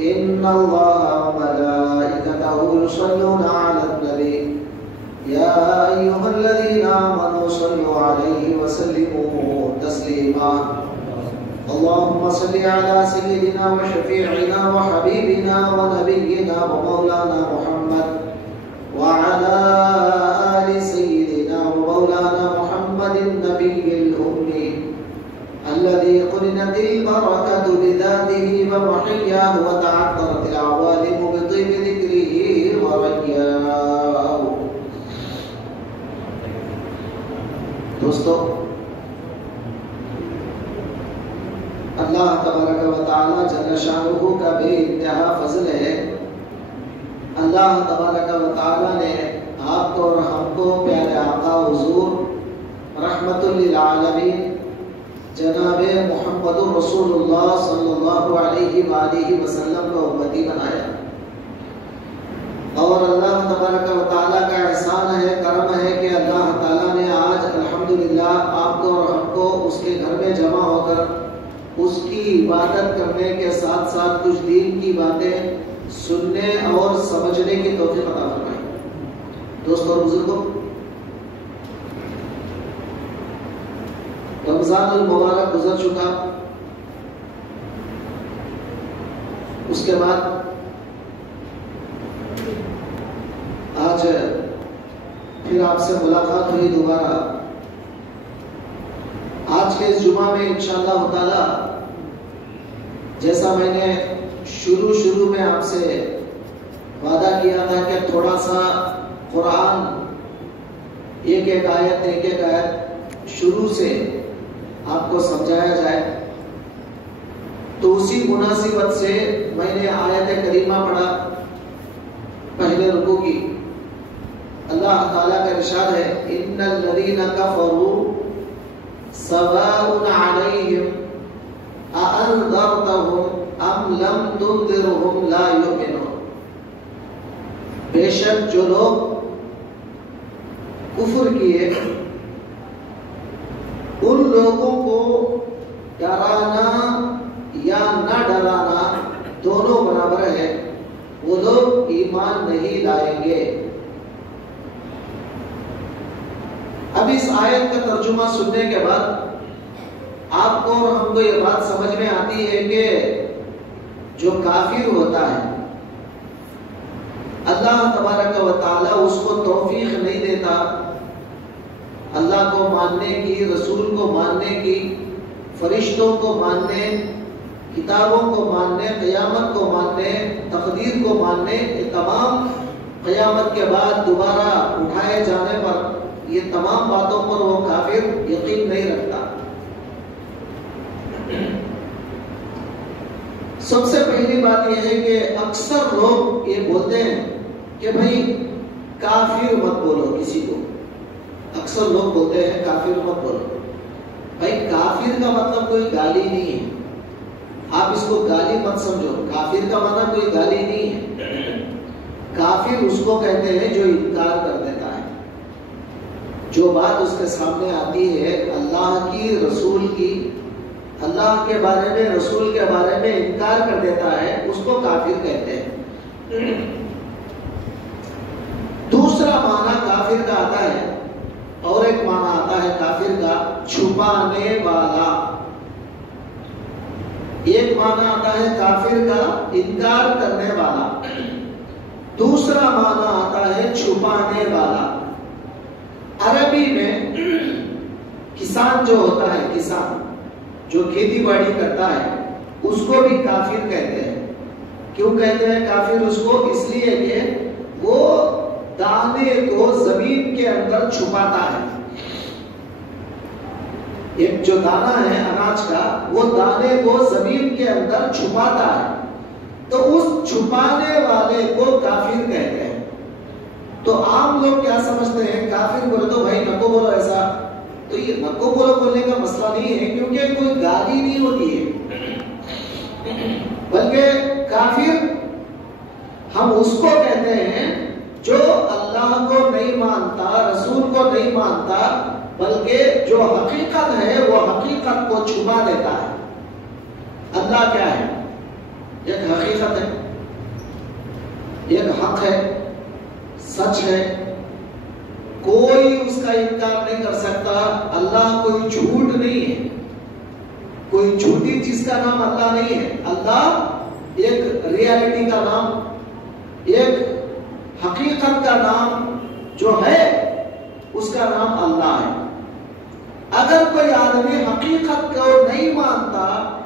إن الله وملائكته يصلون على النبي يا أيها الذين آمنوا صلوا عليه وسلموا تسليما اللهم صل على سيدنا وشفيعنا وحبيبنا ونبينا ومولانا محمد وعلى آل سيدنا ومولانا محمد النبي الأمي الذي قرنت البركة بذاته ومحياه وتعطرت العوالم بطيب ذكره ورياه. دوستو، اللہ تبارک و تعالی جل شانہ کا بے انتہا فضل ہے. اللہ تبارک و تعالی نے آپ کو اور ہم کو پیارے آقا حضور رحمت للعالمین جناب محمد رسول اللہ صلی اللہ علیہ وآلہ وسلم کا امتی بنایا. اور اللہ تبارک و تعالی کا احسان ہے، کرم ہے کہ اللہ تعالی نے آج الحمدللہ آپ کو اور ہم کو اس کے گھر میں جمع ہو کر اس کی عبادت کرنے کے ساتھ ساتھ کچھ دین کی باتیں سننے اور سمجھنے کی توفیق عطا فرمائی. دوستوں اور بزرگوں، رمضان المبارک گزر چکا. اس کے بعد آج پھر آپ سے ملاقات ہوئی دوبارہ. آج کے اس جمعہ میں انشاءاللہ تعالی جیسا میں نے شروع میں آپ سے وعدہ کیا تھا کہ تھوڑا سا قرآن ایک آیت شروع سے آپ کو سمجھایا جائے، تو اسی مناسبت سے میں نے آیت کریمہ پڑھا پہلے رکوع کی. اللہ تعالیٰ کا ارشاد ہے ان الذین کفروا سواء علیہم اانذرتہم ام لم تنذرہم لا یؤمنون. بے شک جو لوگ کفر کیے ان لوگوں کو ڈرانا یا نہ ڈرانا دونوں برابر ہے، وہ لوگ ایمان نہیں لائیں گے. اب اس آیت کا ترجمہ سننے کے بعد آپ کو اور ہم کو یہ بات سمجھ میں آتی ہے کہ جو کافر ہوتا ہے اللہ تبارک و تعالی اس کو توفیق نہیں دیتا اللہ کو ماننے کی، رسول کو ماننے کی، فرشتوں کو ماننے، کتابوں کو ماننے، قیامت کو ماننے، تقدیر کو ماننے. یہ تمام قیامت کے بعد دوبارہ اٹھائے جانے پر یہ تمام باتوں پر وہ کافر یقین نہیں رکھتا. سب سے پہلی بات یہ ہے کہ اکثر لوگ یہ بولتے ہیں کہ بھائی کافر مت بولو کسی کو. اکثر لوگ بولتے ہیں کافر مت بولو. بھائی کافر کا مطلب کوئی گالی نہیں ہے، آپ اس کو گالی مت سمجھو. کافر کا مطلب کوئی گالی نہیں ہے. کافر اس کو کہتے ہیں جو انکار کر دیتا ہے، جو بات اس کے سامنے آتی ہے اللہ کی، رسول کی، اللہ کے بارے میں، رسول کے بارے میں انکار کر دیتا ہے، اس کو کافر کہتے ہیں. دوسرا معنی کافر کا آتا ہے، اور ایک معنی آتا ہے کافر کا چھپانے والا. ایک معنی آتا ہے کافر کا انکار کرنے والا، دوسرا معنی آتا ہے چھپانے والا. عربی میں کسان جو ہوتا ہے، کسان جو کھیتی باڑی کرتا ہے، اس کو بھی کافر کہتے ہیں. کیوں کہتے ہیں کافر اس کو؟ اس لیے کہ وہ دانے کو زمین کے اندر چھپاتا ہے. ایک جو دانا ہے اناج کا، وہ دانے کو زمین کے اندر چھپاتا ہے، تو اس چھپانے والے کو کافر کہتے ہیں. تو عام لوگ کیا سمجھتے ہیں کافر بولے تو بھائی نکو بولو ایسا. تو یہ نکو بولو بولنے کا مسئلہ نہیں ہے، کیونکہ کوئی گالی نہیں ہوتی ہے، بلکہ کافر ہم اس کو کہتے ہیں جو اللہ کو نہیں مانتا، رسول کو نہیں مانتا، بلکہ جو حقیقت ہے وہ حقیقت کو چھپا دیتا ہے. اللہ کیا ہے؟ ایک حقیقت ہے، ایک حق ہے، سچ ہے، کوئی اس کا انکار نہیں کر سکتا۔ اللہ کوئی جھوٹ نہیں ہے، کوئی جھوٹی چیز کا نام اللہ نہیں ہے۔ اللہ ایک ریالٹی کا نام، ایک حقیقت کا نام جو ہے اس کا نام اللہ ہے۔ اگر کوئی آدمی حقیقت کو نہیں مانتا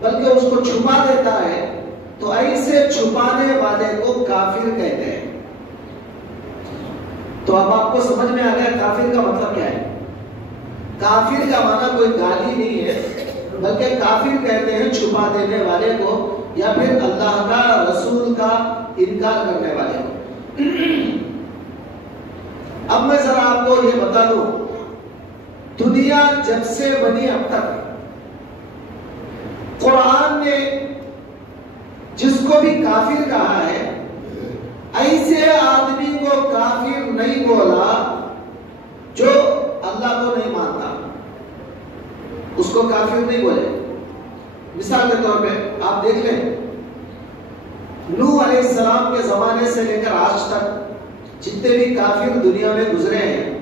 بلکہ اس کو چھپا دیتا ہے تو ایسے چھپانے والے کو کافر کہتے ہیں۔ تو اب آپ کو سمجھ میں آ گیا کافر کا مطلب کیا ہے۔ کافر کا معنی کوئی گالی نہیں ہے، بلکہ کافر کہتے ہیں چھپا دینے والے کو یا پھر اللہ کا رسول کا انکار کرنے والے کو۔ اب میں ذرا آپ کو یہ بتا دوں، دنیا جب سے بنی اب تک قرآن نے جس کو بھی کافر کہا ہے، ایسے آدمی کو کافر نہیں بولا جو اللہ کو نہیں مانتا، اس کو کافر نہیں بولے۔ مثال کے طور پہ آپ دیکھ لیں، نوح علیہ السلام کے زمانے سے لے کر آج تک جتنے بھی کافر دنیا میں گزرے ہیں،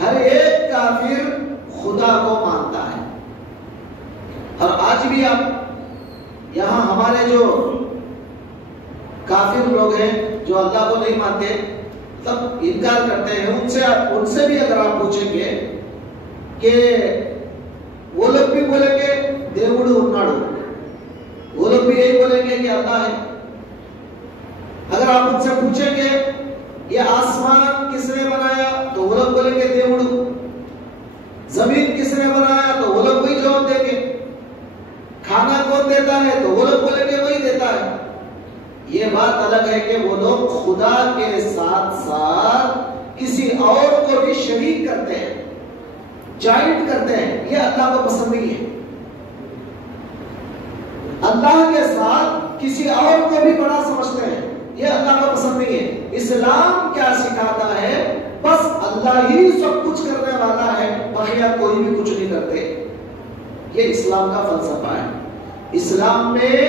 ہر ایک کافر خدا کو مانتا ہے۔ اور آج بھی آپ یہاں ہمارے جو کافر لوگ ہیں جو اللہ کو نہیں مانتے، سب انکار کرتے ہیں، ان سے بھی اگر آپ پوچھیں گے کہ وہ لوگ بھی بولیں گے دیوڑو اناڑو، وہ لوگ بھی یہی بولیں گے کہ اللہ ہے۔ اگر آپ ان سے پوچھیں گے یہ آسمان کس نے بنایا تو وہ لوگ بولیں گے دیوڑو، زمین کس نے بنایا تو وہ لوگ وہی جواب دیں گے، کھانا کون دیتا ہے تو وہ لوگ بولیں گے وہی دیتا ہے۔ یہ بات الگ ہے کہ وہ لوگ خدا کے ساتھ ساتھ کسی اور کو بھی شریک کرتے ہیں، جوائنٹ کرتے ہیں، یہ اللہ کو پسند نہیں ہے۔ اللہ کے ساتھ کسی اور کو بھی بڑا سمجھتے ہیں، یہ اللہ کو پسند نہیں ہے۔ اسلام کیا سکھاتا ہے؟ بس اللہ ہی سب کچھ کرنے والا ہے، بقیہ کوئی بھی کچھ نہیں کرتے۔ یہ اسلام کا فلسفہ ہے۔ اسلام میں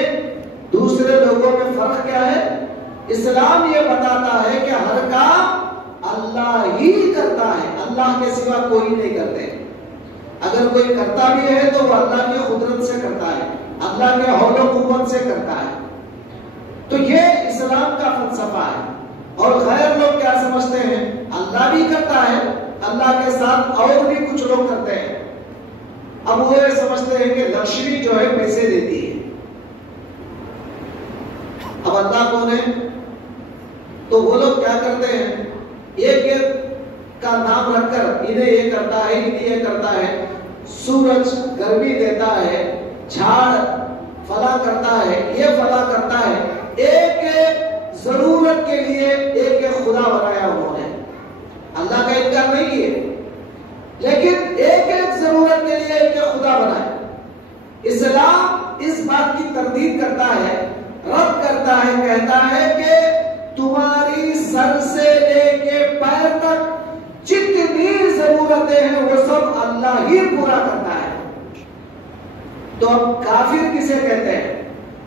دوسرے لوگوں میں فرق کیا ہے؟ اسلام یہ بتاتا ہے کہ ہر کام اللہ ہی کرتا ہے، اللہ کے سوا کوئی نہیں کرتے۔ اگر کوئی کرتا بھی ہے تو وہ اللہ کی قدرت سے کرتا ہے، اللہ کے حول و قوت سے کرتا ہے۔ تو یہ اسلام کا فلسفہ ہے۔ اور غیر لوگ کیا سمجھتے ہیں؟ اللہ بھی کرتا ہے، اللہ کے ساتھ اور بھی کچھ لوگ کرتے ہیں۔ اب وہ یہ سمجھتے ہیں کہ لکشمی جو ہے پیسے دیتی ہے۔ اب اللہ کون ہے؟ تو وہ لوگ کیا کرتے ہیں؟ ایک ایک کا نام رکھ کر انہیں یہ کرتا ہے، انہیں یہ کرتا ہے، سورج گرمی دیتا ہے، جھاڑ فلاں کرتا ہے، یہ فلاں کرتا ہے۔ ایک ایک ضرورت کے لیے ایک ایک خدا بنایا انہوں نے۔ اللہ کا انکار نہیں کیے، لیکن ایک ایک ضرورت کے لیے ایک ایک خدا بنایا۔ اسلام اس بات کی تردید کرتا ہے، رد کرتا ہے، کہتا ہے کہ تمہاری سر سے لے کے پیر تک جتنی ضرورتیں ہیں وہ سب اللہ ہی پورا کرتا ہے۔ تو اب کافر کسے کہتے ہیں؟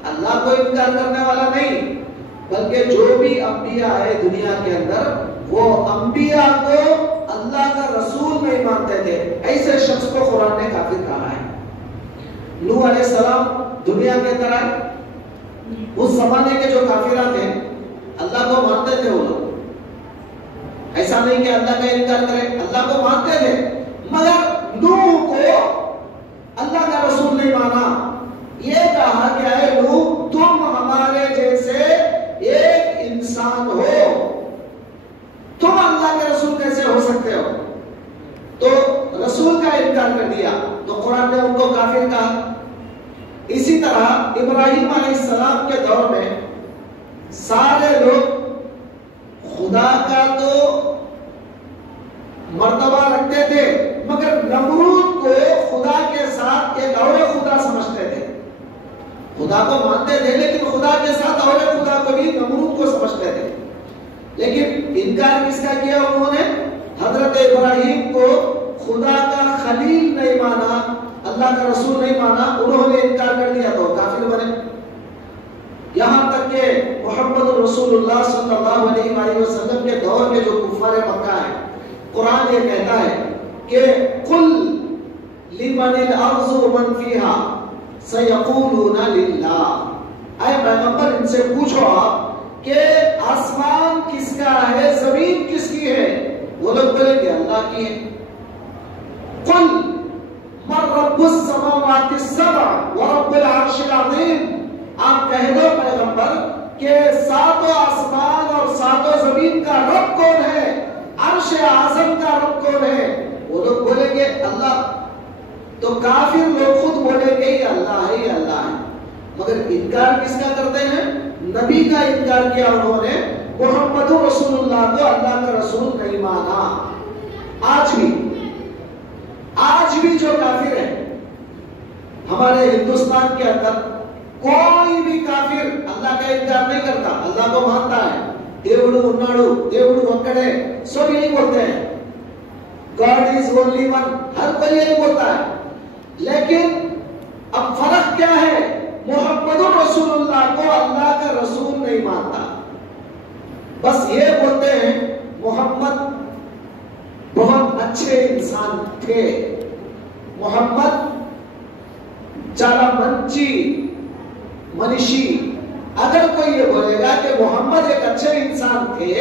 اللہ کو انکار کرنے والا نہیں، بلکہ جو بھی انبیاء آئے دنیا کے اندر وہ انبیاء کو اللہ کا رسول نہیں مانتے تھے، ایسے شخص کو قرآن نے کافر کہا ہے۔ نوح علیہ السلام دنیا کے اندر آئے، اس زمانے کے جو کافرات تھے اللہ کو مانتے تھے، وہ لوگ ایسا نہیں کہ اللہ کا انکار کرے، اللہ کو مانتے تھے، مگر نوح کو اللہ کا رسول نہیں مانا۔ یہ کہا کہ اے نوح تم ہمارے جیسے ایک انسان ہو، تم اللہ کے رسول کیسے ہو سکتے ہو؟ تو رسول کا انکار کر دیا تو قرآن نے ان کو کافر کہا۔ اسی طرح ابراہیم علیہ السلام کے دور میں سارے لوگ خدا کا تو مرتبہ رکھتے تھے، مگر نمرود کو خدا کے ساتھ ایک اور خدا سمجھتے تھے۔ خدا کو مانتے تھے لیکن خدا کے ساتھ اور خدا کو بھی نمرود کو سمجھتے تھے۔ لیکن انکار کس کا کیا انہوں نے؟ حضرت ابراہیم کو خدا کا خلیل نہیں مانا، اللہ کا رسول نہیں مانا، انہوں نے انکار کر دیا تو کافر بنے۔ رسول اللہ صلی اللہ علیہ وآلہ وسلم کے دور کے جو کفار مکہ ہیں، قرآن یہ کہتا ہے کہ قل لمن الارض ومن فیہا سیقولون للہ، اے پیغمبر ان سے پوچھو آپ کہ آسمان کس کا ہے، زمین کس کی ہے؟ وہ لوگ بولیں گے اللہ کی ہے۔ قل من رب السماوات السبع ورب العرش العظیم، آپ کہہ دو پیغمبر کہ ساتوں آسمان اور ساتوں زمین کا رب کون ہے، عرش اعظم کا رب کون ہے؟ وہ لوگ بولیں گے اللہ۔ تو کافر لوگ خود بولیں گے یہ اللہ ہے، یہ اللہ ہے، مگر انکار کس کا کرتے ہیں؟ نبی کا انکار کیا انہوں نے، محمد رسول اللہ کو اللہ کا رسول نہیں مانا۔ آج بھی جو کافر ہیں ہمارے ہندوستان کے اندر، کوئی بھی کافر اللہ کا انکار نہیں کرتا، اللہ کو مانتا ہے۔ دیوڑو اناڑو، دیوڑو وکڑے، سب یہی بولتے ہیں، گاڈ از اونلی ون، ہر کوئی یہی بولتا ہے۔ لیکن اب فرق کیا ہے؟ محمد رسول اللہ کو اللہ کا رسول نہیں مانتا، بس یہ بولتے ہیں محمد بہت اچھے انسان تھے، محمد چالا منچی منشی۔ اگر کوئی یہ بولے گا کہ محمد ایک اچھے انسان تھے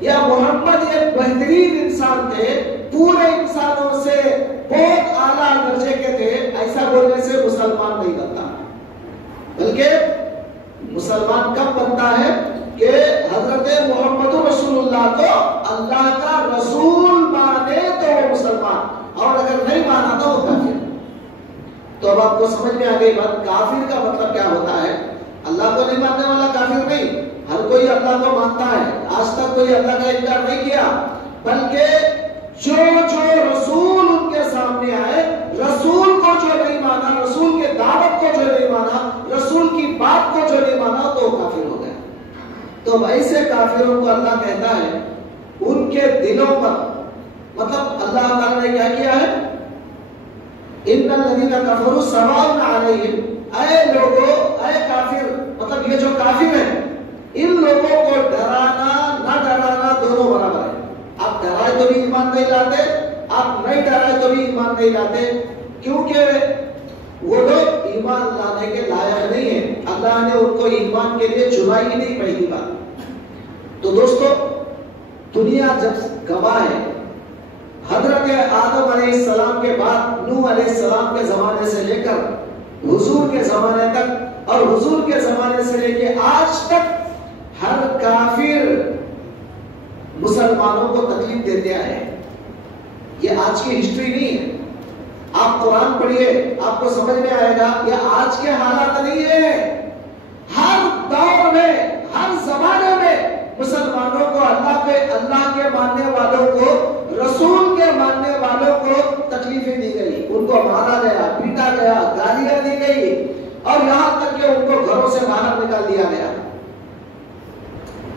یا محمد ایک بہترین انسان تھے، پورے انسانوں سے بہت اعلیٰ درجے کے تھے، ایسا بولنے سے مسلمان نہیں بنتا، بلکہ مسلمان کب بنتا ہے کہ حضرت محمد رسول اللہ کو اللہ کا رسول مانے تو وہ مسلمان، اور اگر نہیں مانا تو وہ کافر۔ تو اب آپ کو سمجھ میں آ گئی بات، کافر کا مطلب کیا ہوتا ہے؟ اللہ کو نہیں ماننے والا کافر نہیں، ہر کوئی اللہ کو مانتا ہے، آج تک کوئی اللہ کا انکار نہیں کیا، بلکہ جو رسول ان کے سامنے آئے، رسول کو جو نہیں مانا، رسول کے دعوت کو جو نہیں مانا، رسول کی بات کو جو نہیں مانا، تو وہ کافر ہو گیا۔ تو ایسے کافروں کو اللہ کہتا ہے ان کے دلوں پر، مطلب اللہ تعالیٰ نے کیا کیا ہے؟ ان الذین کفروا سواء علیہم، اے لوگوں، اے کافر، مطلب یہ جو کافر ہیں ان لوگوں کو ڈرانا نہ ڈرانا دونوں برابر ہے۔ آپ ڈرائے تو بھی ایمان نہیں لاتے، آپ نہیں ڈرائے تو بھی ایمان نہیں لاتے، کیونکہ وہ لوگ ایمان لانے کے لائق نہیں ہیں، اللہ نے ان کو ایمان کے لیے چنا ہی نہیں پہلی بار۔ تو دوستو، دنیا جب گواہ ہے، حضرت آدم علیہ السلام کے بعد نوح علیہ السلام کے زمانے سے لے کر حضور کے زمانے تک، اور حضور کے زمانے سے لے کے آج تک ہر کافر مسلمانوں کو تکلیف دیتے آئے ہیں۔ یہ آج کی ہسٹری نہیں ہے، آپ قرآن پڑھیے آپ کو سمجھ میں آئے گا، یہ آج کے حالات نہیں ہے، ہر دور میں، ہر زمانے میں مسلمانوں کو، اللہ کے ماننے والوں کو، رسول کے ماننے والوں کو تکلیفیں دی گئی، ان کو مارا گیا، پیٹا گیا، گالیاں دی گئی، اور یہاں تک کہ ان کو گھروں سے باہر نکال دیا گیا۔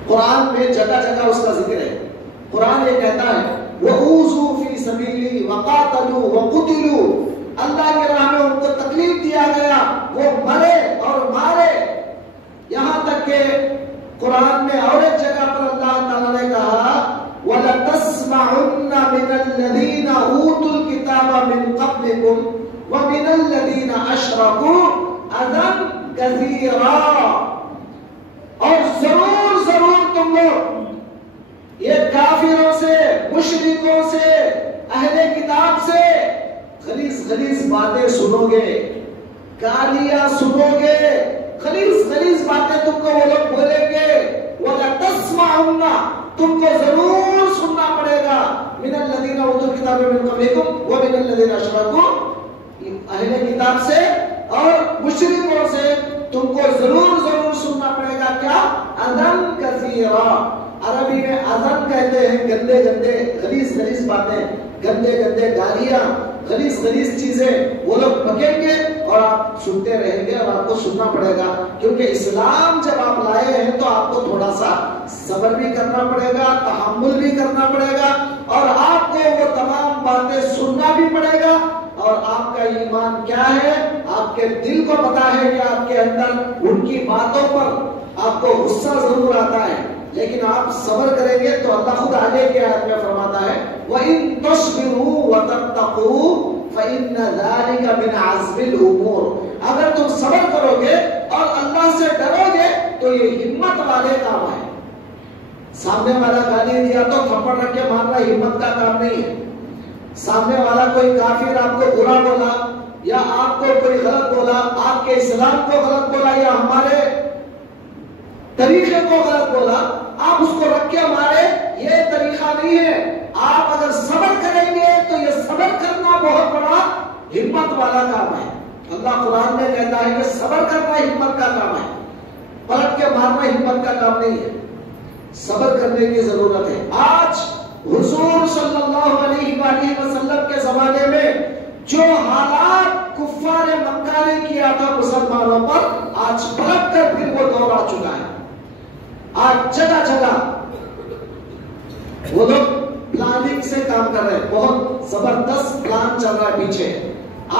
قرآن میں جگہ جگہ اس کا ذکر ہے۔ قرآن یہ کہتا ہے وَأُوذُوا فِي سَبِيلِي وَقَاتَلُوا وَقُتِلُوا، اللہ کے راہ میں ان کو تکلیف دیا گیا، وہ مرے اور مارے، یہاں تک کہ قرآن میں اور ایک جگہ پر اللہ تعالیٰ نے کہا وَلَتَسْمَعُنَّ مِنَ الَّذِينَ أُوتُوا الْكِتَابَ مِنْ قَبْلِكُمْ وَمِنَ الَّذِينَ أَشْرَكُوا أَذًى كَثِيرًا، اور ضرور تم لوگ یہ کافروں سے، مشرکوں سے، اہل کتاب سے غلیظ باتیں سنو گے، گالیاں سنو گے، غلیظ باتیں تم کو وہ لوگ بولیں گے، وَلَتَسْمَعُنَّ، تم کو ضرور سننا پڑے گا، مِنَ الَّذِينَ أُوتُوا الْكِتَابَ مِنْ قَبْلِكُمْ وَمِنَ الَّذِينَ أَشْرَكُوا، اہل کتاب سے اور مشرکوں سے تم کو ضرور سننا پڑے گا، کیا؟ اذًى كثيرا، عربی میں اذن کہتے ہیں گندے غلیظ باتیں، گندے گالیاں، غلیظ چیزیں وہ لوگ پکیں گے اور آپ سنتے رہیں گے، اور آپ کو سننا پڑے گا، کیونکہ اسلام جب آپ لائے ہیں تو آپ کو تھوڑا سا صبر بھی کرنا پڑے گا، تحمل بھی کرنا پڑے گا، اور آپ کو وہ تمام باتیں سننا بھی پڑے گا، اور آپ کا ایمان کیا ہے، آپ کے دل کو پتا ہے کہ آپ کے اندر ان کی باتوں پر آپ کو غصہ ضرور آتا ہے، لیکن آپ صبر کریں گے تو اللہ خود آگے کے آیت میں فرماتا ہے وَإِن تَصْبِرُوا وَتَتَّقُوا فَإِنَّ ذَلِكَ مِنْ عَزْمِ الْأُمُورِ، اگر تم صبر کرو گے اور اللہ سے ڈرو گے تو یہ ہمت والے کام ہے۔ سامنے والا گالی دیا تو تھپڑ رکھ کے مارنا ہمت کا کام نہیں ہے۔ سامنے والا کوئی کافر آپ کو برا بولا یا آپ کو کوئی غلط بولا، آپ کے اسلام کو غلط بولا یا ہمارے طریقے کو غلط بولا، آپ اس کو رکھ کے مارے، یہ طریقہ نہیں ہے۔ آپ اگر صبر کریں گے تو یہ صبر کرنا بہت بڑا ہمت والا کام ہے۔ اللہ قرآن میں کہتا ہے کہ صبر کرنا ہمت کا کام ہے، پلٹ کے مارنا ہمت کا کام نہیں ہے، صبر کرنے کی ضرورت ہے۔ آج حضور صلی اللہ علیہ وآلہ وسلم کے زمانے میں جو حالات کفار مکہ نے کیا تھا مسلمانوں پر، آج پلٹ کر پھر وہ دور آ چکا ہے۔ آج جگہ جگہ وہ لوگ پلاننگ سے کام کر رہے ہیں، بہت زبردست پلان چل رہا ہے پیچھے۔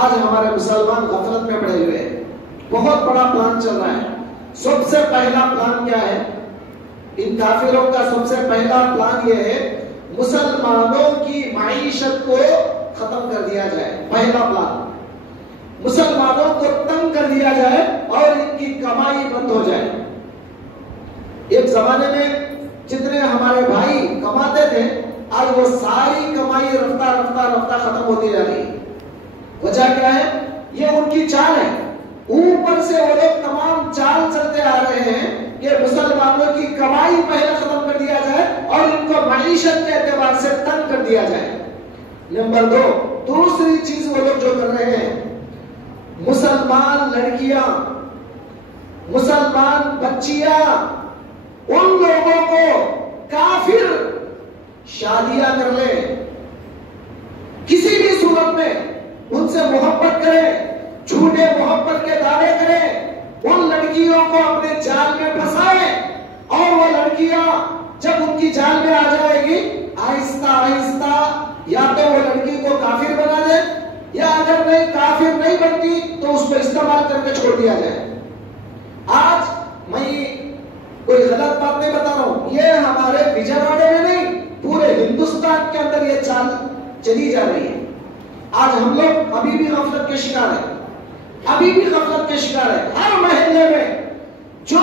آج ہمارے مسلمان غفلت میں پڑے ہوئے ہیں، بہت بڑا پلان چل رہا ہے۔ سب سے پہلا پلان کیا ہے؟ ان کافروں کا سب سے پہلا پلان یہ ہے مسلمانوں کی معیشت کو ختم کر دیا جائے۔ پہلا پلان مسلمانوں کو تنگ کر دیا جائے اور ان کی کمائی بند ہو جائے۔ ایک زمانے میں جتنے ہمارے بھائی کماتے تھے، آج وہ ساری کمائی رفتہ رفتہ رفتہ ختم ہوتی جا رہی ہے۔ وجہ کیا ہے؟ یہ ان کی چال ہے۔ اوپر سے وہ لوگ تمام چال چلتے آ رہے ہیں کہ مسلمانوں کی کمائی پہلے ختم کر دیا جائے اور ان کو معیشت کے اعتبار سے تنگ کر دیا جائے۔ نمبر 2، دوسری چیز وہ لوگ جو کر رہے ہیں، مسلمان لڑکیاں، مسلمان بچیاں، ان لوگوں کو کافر شادیاں کر لیں، کسی بھی صورت میں ان سے محبت کریں، جھوٹے محبت کے دعوے کریں، ان لڑکیوں کو اپنے جال میں پھنسائیں، اور وہ لڑکیاں جب ان کی جال میں آ جائے گی، آہستہ آہستہ یا تو وہ لڑکی کو کافر بنا دے، یا اگر نہیں کافر نہیں بنتی تو اس کو استعمال کر کے چھوڑ دیا جائے۔ آج میں کوئی غلط بات نہیں بتا رہا ہوں، یہ ہمارے وجے واڑے میں نہیں، پورے ہندوستان کے اندر یہ چال چلی جا رہی ہے۔ آج ہم لوگ ابھی بھی غفلت کے شکار ہیں، ابھی بھی غفلت کے شکار ہیں۔ ہر محلے میں جو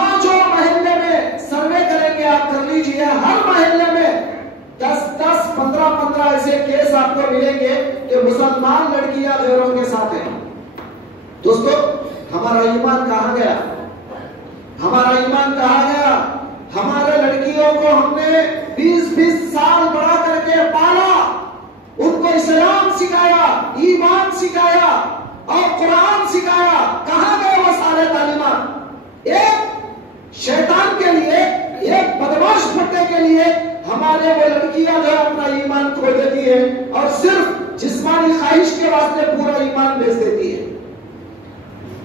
محلے میں سروے کریں گے آپ کر لیجئے، ہر محلے میں 10 15 ایسے کیس آپ کو ملیں گے کہ مسلمان لڑکیاں غیروں کے ساتھ ہیں۔ دوستو، ہمارا ایمان کہاں گیا؟ ہمارا ایمان کہاں گیا؟ ہمارے لڑکیوں کو ہم نے 20 سال بڑا کر کے پالا، ان کو اسلام سکھایا، ایمان سکھایا اور قرآن سکھایا، کہاں گئے وہ سارے تعلیمات؟ ایک شیطان کے لیے، ایک بدماش پھٹے کے لیے ہمارے وہ لڑکیاں جو اپنا ایمان کھو دیتی ہے اور صرف جسمانی خواہش کے واسطے پورا ایمان بیچ دیتی ہے۔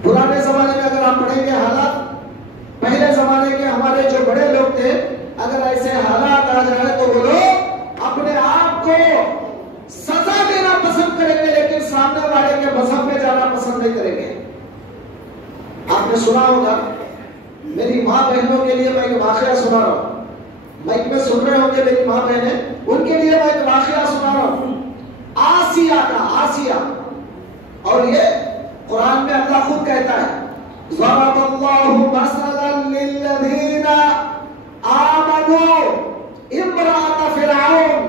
پرانے زمانے میں اگر آپ پڑھیں گے حالات، پہلے زمانے کے ہمارے جو بڑے لوگ تھے، اگر ایسے حالات آ جائے تو وہ لوگ اپنے آپ کو سزا دینا پسند کریں گے، لیکن سامنے والے کے مذہب میں جانا پسند نہیں کریں گے۔ آپ نے سنا ہوگا، میری ماں بہنوں کے لیے میں ایک واقعہ سنا رہا ہوں، مائک میں سن رہے ہوں گے میری ماں بہنیں، ان کے لیے میں ایک واقعہ سنا رہا ہوں آسیہ کا۔ آسیہ، اور یہ قرآن میں اللہ خود کہتا ہے ضرب اللہ مثلا للذین آمنوا امرأۃ فرعون۔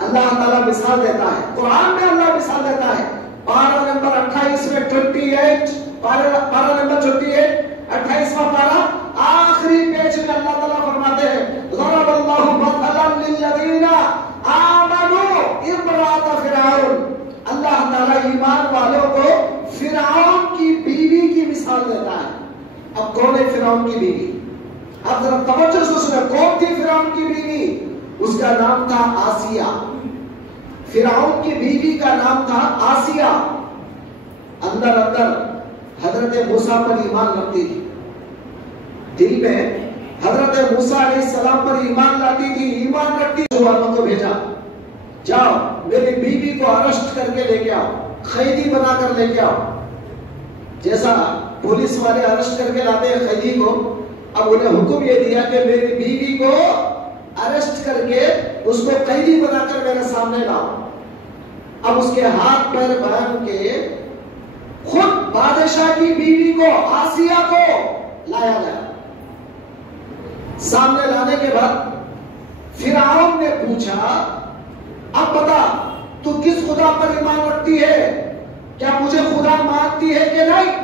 اللہ تعالیٰ مثال دیتا ہے، قرآن میں اللہ مثال دیتا ہے، پارہ نمبر 28 میں 28، پارہ نمبر 28، 28واں پارہ، آخری پیج میں اللہ تعالیٰ فرماتے ہیں ضرب اللہ مثلا للذین آمنوا امرأۃ فرعون۔ اللہ تعالیٰ ایمان والوں کو فرعون کی بیوی کی مثال دیتا ہے۔ اب کون ہے فرعون کی بیوی؟ اب ذرا توجہ سے سنیں، کون تھی فرعون کی بیوی؟ اس کا نام تھا آسیہ۔ فرعون کی بیوی کا نام تھا آسیہ۔ اندر حضرت موسیٰ پر ایمان رکھتی تھی، دل میں حضرت موسیٰ علیہ السلام پر ایمان لاتی تھی، ایمان رکھتی، جوانوں کو بھیجا، جاؤ میری بیوی کو اریسٹ کر کے لے کے آؤ، قیدی بنا کر لے کے آؤ۔ جیسا پولیس والے اریسٹ کر کے لاتے ہیں قیدی کو، اب انہیں حکم یہ دیا کہ میری بیوی کو اریسٹ کر کے اس کو قیدی بنا کر میرے سامنے لاؤ۔ اب اس کے ہاتھ پیر باندھ کے خود بادشاہ کی بیوی کو، آسیہ کو لایا گیا۔ سامنے لانے کے بعد فرعون نے پوچھا اب بتا تو کس خدا پر ایمان رکھتی ہے، کیا مجھے خدا مانتی ہے کہ نہیں؟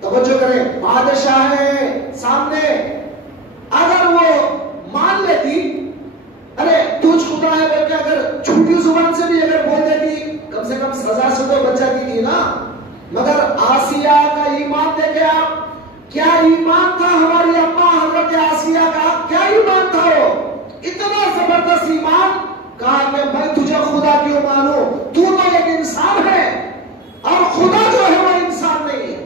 توجہ کریں، بادشاہ ہے سامنے، اگر وہ مان لیتی، ارے تجھ خدا ہے بلکہ اگر چھوٹی زبان سے بھی اگر بول دیتی کم سے کم سزا سے تو بچ جاتی تھی نا۔ مگر آسیہ کا ایمان دیکھے آپ، کیا ایمان تھا ہماری اماں حضرت آسیہ کا، کیا ایمان تھا وہ، اتنا زبردست ایمان، کہا کہ میں تجھے خدا کیوں مانوں، تو ایک انسان ہے اور خدا جو ہے وہ انسان نہیں ہے،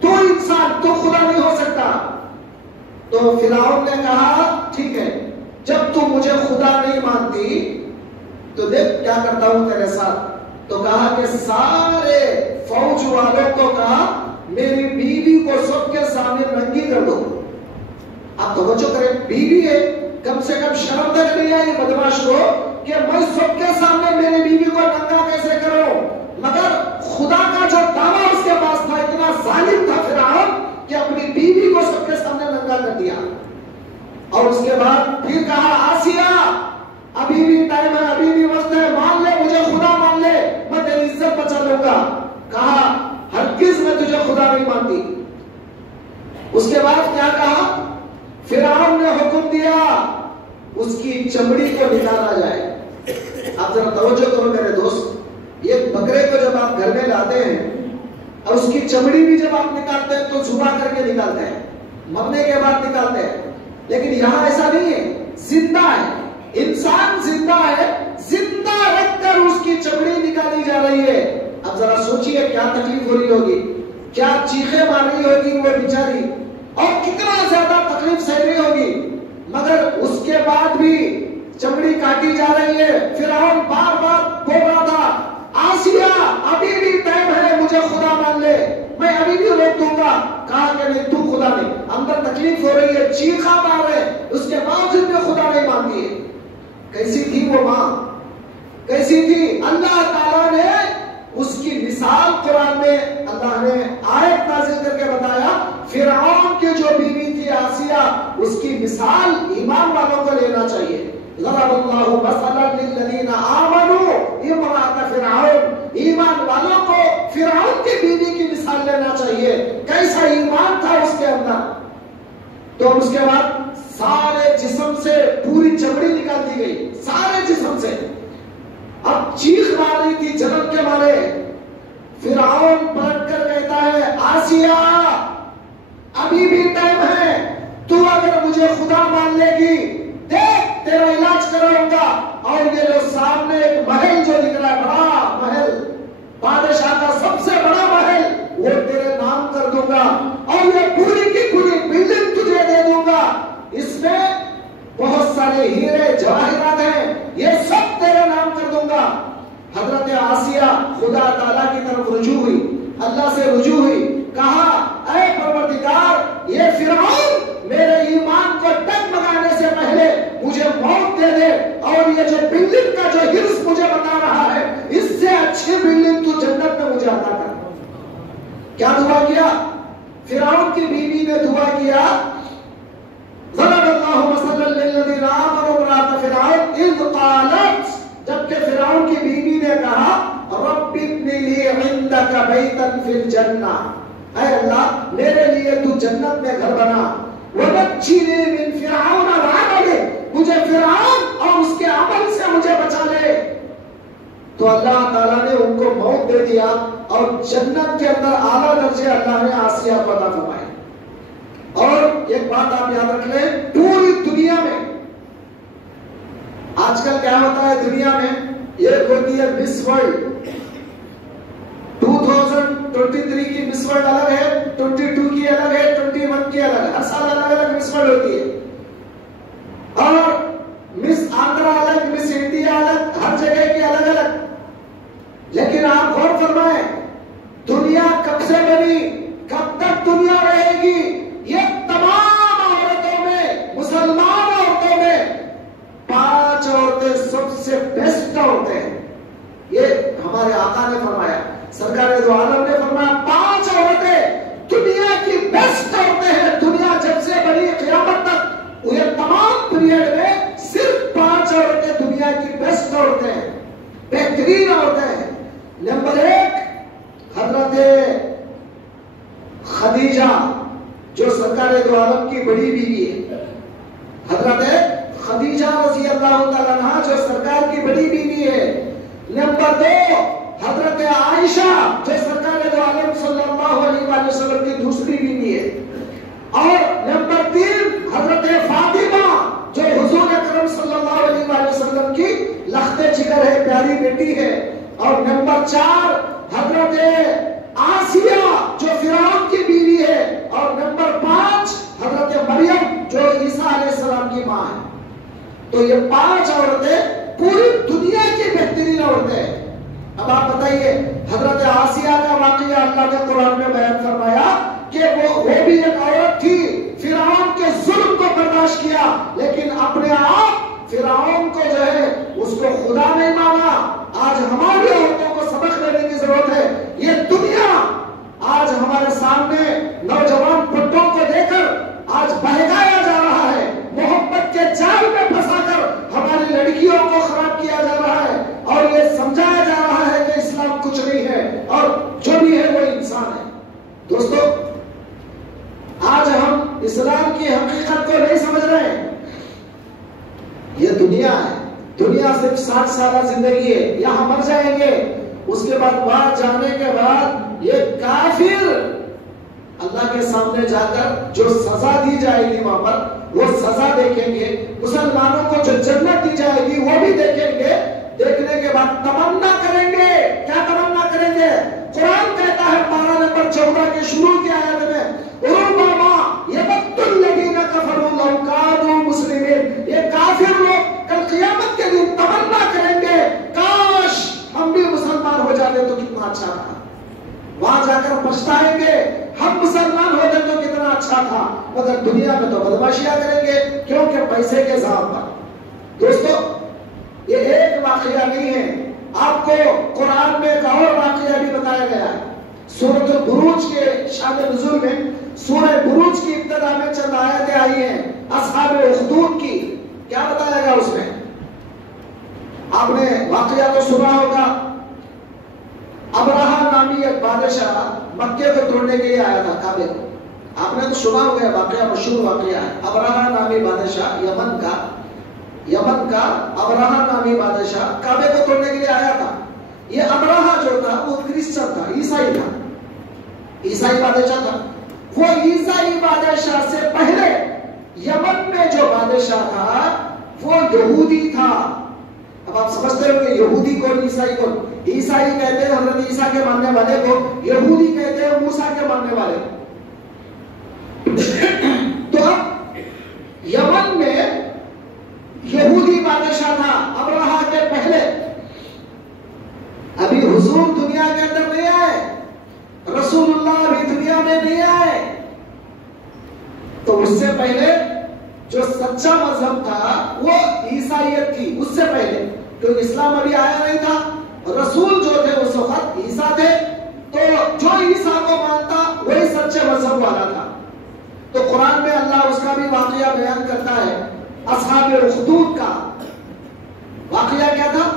تو انسان تو خدا نہیں ہو سکتا۔ تو فرعون نے کہا ٹھیک ہے، جب تو مجھے خدا نہیں مانتی تو دیکھ کیا کرتا ہوں تیرے ساتھ۔ تو کہا کہ سارے فوج والوں کو کہا میری بیوی کو سب کے سامنے ننگی کر دو۔ آپ توجہ کریں، بیوی ہے، کم سے کم شرم تک نہیں آئی بدماش کو کہ میں سب کے سامنے میری بیوی کو ننگا کیسے کروں، مگر خدا کا جو دعویٰ اس کے پاس تھا، اتنا ظالم تھا فرعون کہ اپنی بیوی کو سب کے سامنے ننگا کر دیا۔ اور اس کے بعد پھر کہا آسیہ ابھی بھی ٹائم ہے، ابھی بھی وقت ہے، مان لے مجھے خدا مان لے، میں تیری عزت بچا لوں گا۔ کہا ہرگز میں تجھے خدا نہیں مانتی۔ اس کے بعد کیا کہا، فرعون نے حکم دیا اس کی چمڑی کو نکالا جائے۔ آپ ذرا توجہ کرو میرے دوست، یہ بکرے کو جب آپ گھر میں لاتے ہیں اور اس کی چمڑی بھی جب آپ نکالتے ہیں تو ذبح کر کے نکالتے ہیں، مرنے کے بعد نکالتے ہیں، لیکن یہاں ایسا نہیں ہے، زندہ ہے، انسان زندہ ہے، زندہ رکھ کر اس کی چمڑی نکالی جا رہی ہے۔ اب ذرا سوچئے کیا تکلیف ہو رہی ہوگی، کیا چیخیں مار رہی ہوگی وہ بیچاری، اور کتنا زیادہ تکلیف سہ رہی ہوگی، مگر اس کے بعد بھی چمڑی کاٹی جا رہی ہے۔ فرعون بار بار بول رہا تھا آسیہ ابھی بھی ٹائم ہے، مجھے خدا مان لے، میں ابھی بھی روک دوں گا۔ کہا کہ نہیں، تو خدا نہیں، اندر تکلیف ہو رہی ہے، چیخا مار رہے، اس کے باوجود میں خدا نہیں مانتی ہے۔ کیسی تھی وہ ماں، کیسی تھی؟ اللہ تعالیٰ نے اس کی مثال قرآن میں اللہ نے آیت نازل کر کے بتایا، فرعون کی جو بیوی تھی آسیہ، اس کی مثال ایمان والوں کو لینا چاہیے۔ ضرب اللہ مثلا للذین آمنوا امرأۃ فرعون، ایمان والوں کو فرعون کی بیوی کی مثال لینا چاہیے، کیسا ایمان تھا اس کے اندر۔ تو اس کے بعد سارے جسم سے پوری چمڑی نکال دی گئی، سارے جسم سے۔ اب چیخ مار رہی تھی جلن کے مارے۔ فرعون پلٹ کر کہتا ہے آسیہ ابھی بھی ٹائم ہے، تو اگر مجھے خدا مان لے گی دیکھ تیرا علاج کراؤں گا، اور یہ جو سامنے ایک محل جو دکھ رہا ہے، بڑا محل، بادشاہ کا سب سے بڑا محل، وہ تیرے نام کر دوں گا، اور یہ پوری کی پوری بلڈنگ تجھے دے دوں گا، اس میں بہت سارے ہیرے جواہرات ہیں، یہ سب تیرے نام کر دوں گا۔ حضرت آسیہ خدا تعالیٰ کی طرف رجوع ہوئی، اللہ سے رجوع ہوئی، کہا اے پروردگار یہ فرعون میرے ایمان کو ڈگمگانے سے پہلے مجھے موت دے دے، اور یہ جو بلڈنگ کا جو ہرس مجھے بتا رہا ہے اس سے اچھی بلڈنگ تو جنت میں مجھے عطا کر۔ کیا دعا کیا؟ فرعون کی بیوی نے دعا کیا، ضرب اللہ مثلا للذین آمنوا امرأۃ فرعون اذ قالت، جبکہ فرعون کی بیوی نے کہا رب ابن لی عندک بیتا فی الجنہ، اے اللہ میرے لیے تو جنت میں گھر بنا، ونجنی من فرعون وعملہ، مجھے فرعون اور اس کے عمل سے مجھے بچا لے۔ تو اللہ تعالیٰ نے ان کو موت دے دیا، اور جنت کے اندر اعلیٰ درجے اللہ نے آسیہ کو عطا فرمائے۔ اور ایک بات آپ یاد رکھ لیں، پوری دنیا میں آج کل کیا ہوتا ہے، دنیا میں ایک ہوتی ہے مس ورلڈ، 2023 کی مس ورلڈ الگ ہے، 22 کی الگ ہے، 21 کی الگ ہے، ہر سال الگ الگ مس ورلڈ ہوتی ہے، اور مس آندھرا الگ، مس انڈیا الگ، گی، یہ تمام عورتوں میں، مسلمان عورتوں میں 5 عورتیں سب سے بیسٹ عورتیں ہیں. یہ ہمارے آقا نے فرمایا، سرکار دو عالم نے فرمایا 5 عورتیں دنیا کی بیسٹ عورتیں ہیں. دنیا جب سے بنی قیامت تک یہ تمام پیریڈ میں صرف 5 عورتیں دنیا کی بیسٹ عورتیں ہیں، بہترین عورتیں ہیں. نمبر 1 حضرت خدیجہ جو سرکار دو عالم کی بڑی بیوی ہے. حضرت خدیجہ رضی اللہ تعالیٰ عنہا جو سرکار کی بڑی بیوی ہے. نمبر 2 حضرت عائشہ جو سرکار دو عالم صلی اللہ علیہ وآلہ وسلم کی دوسری بیوی ہے. اور نمبر 3 حضرت فاطمہ جو حضور اکرم صلی اللہ علیہ وآلہ وسلم کی لخت جگر ہے، پیاری بیٹی ہے. اور نمبر 4 حضرت آسیہ جو فرعون کی بیوی ہے. اور نمبر 5 حضرت مریم جو عیسیٰ علیہ السلام کی ماں ہے. تو یہ 5 عورتیں پوری دنیا کی بہترین عورتیں ہیں. اب آپ بتائیے حضرت آسیہ کا واقعہ اللہ نے قرآن میں بیان فرمایا کہ وہ بھی ایک عورت تھی، فرعون کے ظلم کو برداشت کیا، لیکن اپنے آپ فرعون کو جو ہے اس کو خدا نہیں مانا. آج ہماری عورتوں کو سبق لینے کی ضرورت ہے. یہ دنیا آج ہمارے سامنے نوجوان بڈوں کو دے کر آج بہکایا جا رہا ہے، محبت کے جال میں پھنسا کر ہماری لڑکیوں کو خراب کیا جا رہا ہے، اور یہ سمجھایا جا رہا ہے کہ اسلام کچھ نہیں ہے اور جو بھی ہے وہ انسان ہے. دوستو آج ہم اسلام کی حقیقت کو نہیں سمجھ رہے ہیں. یہ دنیا ہے، دنیا صرف 60 سالہ زندگی ہے، یہاں مر جائیں گے. اس کے بعد وہاں جانے کے بعد یہ کافر اللہ کے سامنے جا کر جو سزا دی جائے گی وہاں پر وہ سزا دیکھیں گے. مسلمانوں کو جو جنت دی جائے گی وہ بھی دیکھیں گے. دیکھنے کے بعد تمنا کریں گے. کیا تمنا کریں گے؟ قرآن کہتا ہے 12 نمبر 14 کے شروع کی آیت میں یہ کافر لوگ کل قیامت کے دن تمنا کریں گے کاش ہم بھی مسلمان ہو جاتے تو کتنا اچھا تھا. وہاں جا کر پچھتائیں گے ہم مسلمان ہو جاتے تو کتنا اچھا تھا. مگر دنیا میں تو بدماشیاں کریں گے کیونکہ پیسے کے ذات پر. دوستو یہ ایک واقعہ نہیں ہے، آپ کو قرآن میں ایک اور واقعہ بھی بتایا گیا ہے. سورۃ البروج کے شان نزول میں سورہ بروج کی ابتدا میں چند آیتیں آئی ہیں اصحاب اخدود کی. کیا بتایا گیا اس میں؟ آپ نے واقعہ تو سنا ہوگا. ابرہہ نامی ایک بادشاہ مکے کو توڑنے کے لیے آیا تھا کعبے کو. آپ نے تو سنا ہوگا، واقعہ مشہور واقعہ ہے. ابرہہ نامی بادشاہ یمن کا ابرہہ نامی بادشاہ کعبے کو توڑنے کے لیے آیا تھا. یہ ابرہہ جو تھا وہ کرسچن تھا، عیسائی تھا، عیسائی بادشاہ تھا. وہ عیسائی بادشاہ سے پہلے یمن میں جو بادشاہ تھا وہ یہودی تھا. اب آپ سمجھتے ہو کہ یہودی کون عیسائی کون؟ عیسائی کہتے ہیں حضرت عیسیٰ کے ماننے والے کو، یہودی کہتے ہیں موسیٰ کے ماننے والے. تو اب یمن میں یہودی بادشاہ تھا ابرہہ کے پہلے. ابھی حضور دنیا کے اندر نہیں آئے، رسول اللہ ابھی دنیا میں نہیں آئے. تو اس سے پہلے جو سچا مذہب تھا وہ عیسائیت تھی. اس سے پہلے کیونکہ اسلام ابھی آیا نہیں تھا، رسول جو تھے اس وقت عیسیٰ تھے. تو جو عیسیٰ کو مانتا وہی سچے مذہب والا تھا. تو قرآن میں اللہ اس کا بھی واقعہ بیان کرتا ہے. اصحاب اخدود کا واقعہ کیا تھا؟